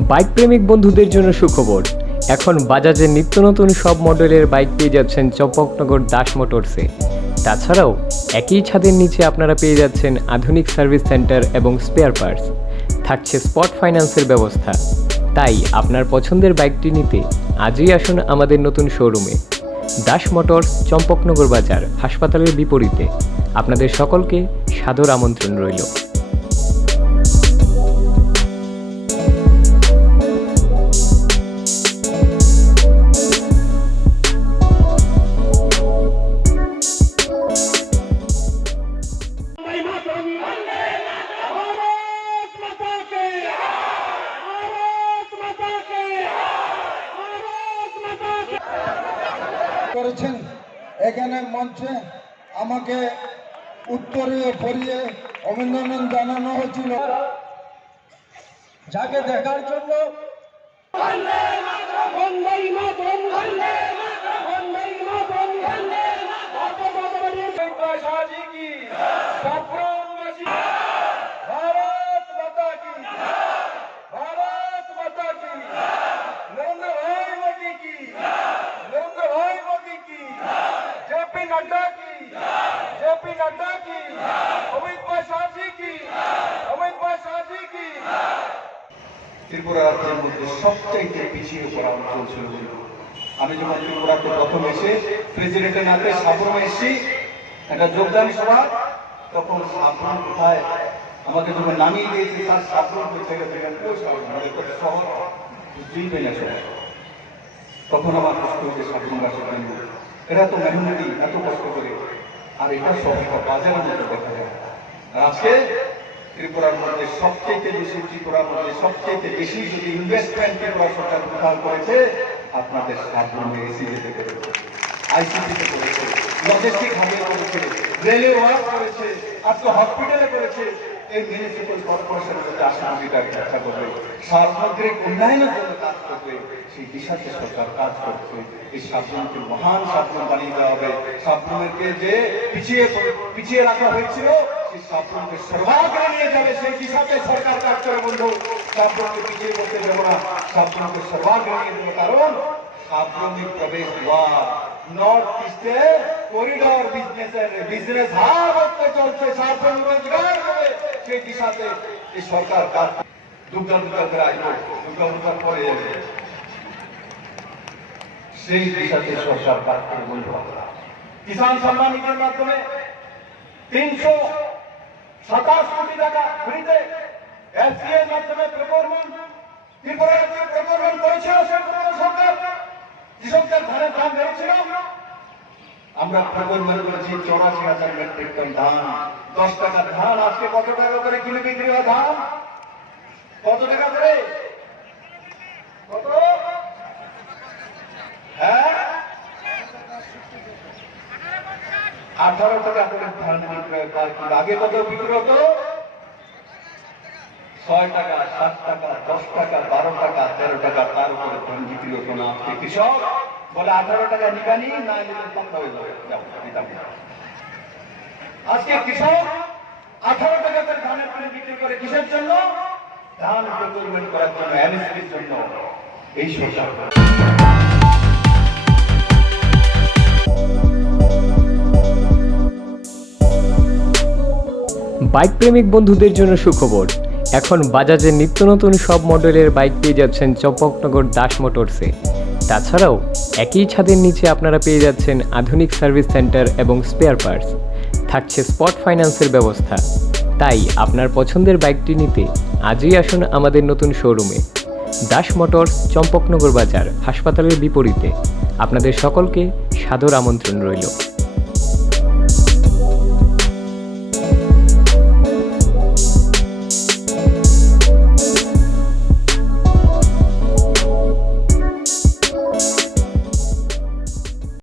Bike প্রেমিক বন্ধুদের জন্য সুখবর। এখন বাজাজের নিত্য নতুন সব মডেলের বাইক পেয়ে যাচ্ছেন চম্পকনগর দাস মোটরসে। তাছাড়াও একই ছাদের নিচে আপনারা পেয়ে যাচ্ছেন আধুনিক সার্ভিস সেন্টার এবং স্পেয়ার পার্টস। থাকছে স্পট ফাইন্যান্সের ব্যবস্থা। তাই আপনার পছন্দের বাইকটি নিতে আজই আসুন আমাদের নতুন শোরুমে। দাস মোটরস, চম্পকনগর বাজার, হাসপাতালের বিপরীতে। আপনাদের সকলকে সাদর আমন্ত্রণ রইল। করেছেন এখানে মঞ্চে আমাকে উত্তরীয় পরিয়ে অভিনন্দন জানানো হয়েছিল, যাকে দেখার জন্য ত্রিপুরা রাজ্যের মধ্যে সবচেয়ে পিছিয়ে পড়া অঞ্চল ছিল। আমি যখন ত্রিপুরাতে প্রথম এসে প্রেসিডেন্টের নাতে সাবরমে এসেছি একটা যোগদান সভা, তখন সাবরম কোথায় আমাকে যখন নামিয়ে দিয়েছে তার সাবরম ছেড়ে শহর তখন আমার কষ্ট হয়েছে সাবরম গাছের জন্য। এরা তো মেহনতি, এত কষ্ট করে, আর এটা সবটা বাজারের মধ্যে দেখা যায়। আজকে ত্রিপুরার মধ্যে সবচেয়ে বেশি, ত্রিপুরার মধ্যে সবচেয়ে বেশি যদি ইনভেস্টমেন্ট ত্রিপুরা সরকার কোথাও করেছে, আপনাদের সাবরুমে এসিতে করেছে, আইসিটিতে করেছে, লজিস্টিক হাবে করেছে, রেলে ওয়ার্ক করেছে, আজকে হসপিটালে করেছে। এই মিউনিসিপ্যাল কর্পোরেশনের মধ্যে 80 কোটি টাকা খরচা করবে, সামগ্রিক উন্নয়নের জন্য কাজ করবে, সেই দিশাতে সরকার কাজ করছে। এই সাবরুমকে মহান সাবরুম বানিয়ে দেওয়া হবে। সাবরুমকে যে পিছিয়ে রাখা হয়েছিল, সেই সাবরুমকে সর্বাগ্রে নিয়ে যাবে, সেই দিশাতে সরকার কাজ করে। বন্ধু, সাবরুমকে পিছিয়ে করতে দেব না, সাবরুমকে সর্বাগ্রে নিয়ে দেবো। কারণ সাবরুমের প্রবেশ দ্বার নর্থ ইস্টে করিডোর বিজনেস হাব হতে চলছে, সাবরুম রোজগার হবে, সেই দিশাতে এই সরকার কাজ। দুর্গা করে আসবো, দুর্গা পরে যাবে, সেই দিশাতে সরকার কাজ করে। বলবো কিষাণ সম্মান নিধির মাধ্যমে 327 কোটি টাকা ফ্রিতে এফসিএ এর মাধ্যমে প্রকল্প ত্রিপুরা রাজ্যে প্রকল্প করেছিল সরকার। কৃষকদের ধানের দাম বেড়েছিল, আমরা প্রকল্প করেছি 84,000 মেট্রিক টন ধান। 10 টাকার ধান আজকে কত টাকা করে কিলো বিক্রি হয়? ধান কত টাকা করে? কত? হ্যাঁ, 18 টাকা করে ধান বিক্রি হয়। আগে কত বিক্রি হতো? 6 টাকা, 7 টাকা, 10 টাকা, 12 টাকা, 13 টাকা, তার উপরে ধান বিক্রি হতো না। আজকে কৃষক বলে 18 টাকা নিকানি, না নিলে বন্ধ হয়ে যাবে। আজকে কৃষক 18 টাকা করে ধানের কিনে বিক্রি করে। কিসের জন্য? ধান প্রকিউরমেন্ট করার জন্য, এমএসপির জন্য। এই সরকার বাইক প্রেমিক বন্ধুদের জন্য সুখবর। এখন বাজাজের নিত্য নতুন সব মডেলের বাইক পেয়ে যাচ্ছেন চম্পকনগর দাস মোটরসে। তাছাড়াও একই ছাদের নিচে আপনারা পেয়ে যাচ্ছেন আধুনিক সার্ভিস সেন্টার এবং স্পেয়ার পার্টস। থাকছে স্পট ফাইন্যান্সের ব্যবস্থা। তাই আপনার পছন্দের বাইকটি নিতে আজই আসুন আমাদের নতুন শোরুমে। দাস মোটরস, চম্পকনগর বাজার, হাসপাতালের বিপরীতে। আপনাদের সকলকে সাদর আমন্ত্রণ রইল।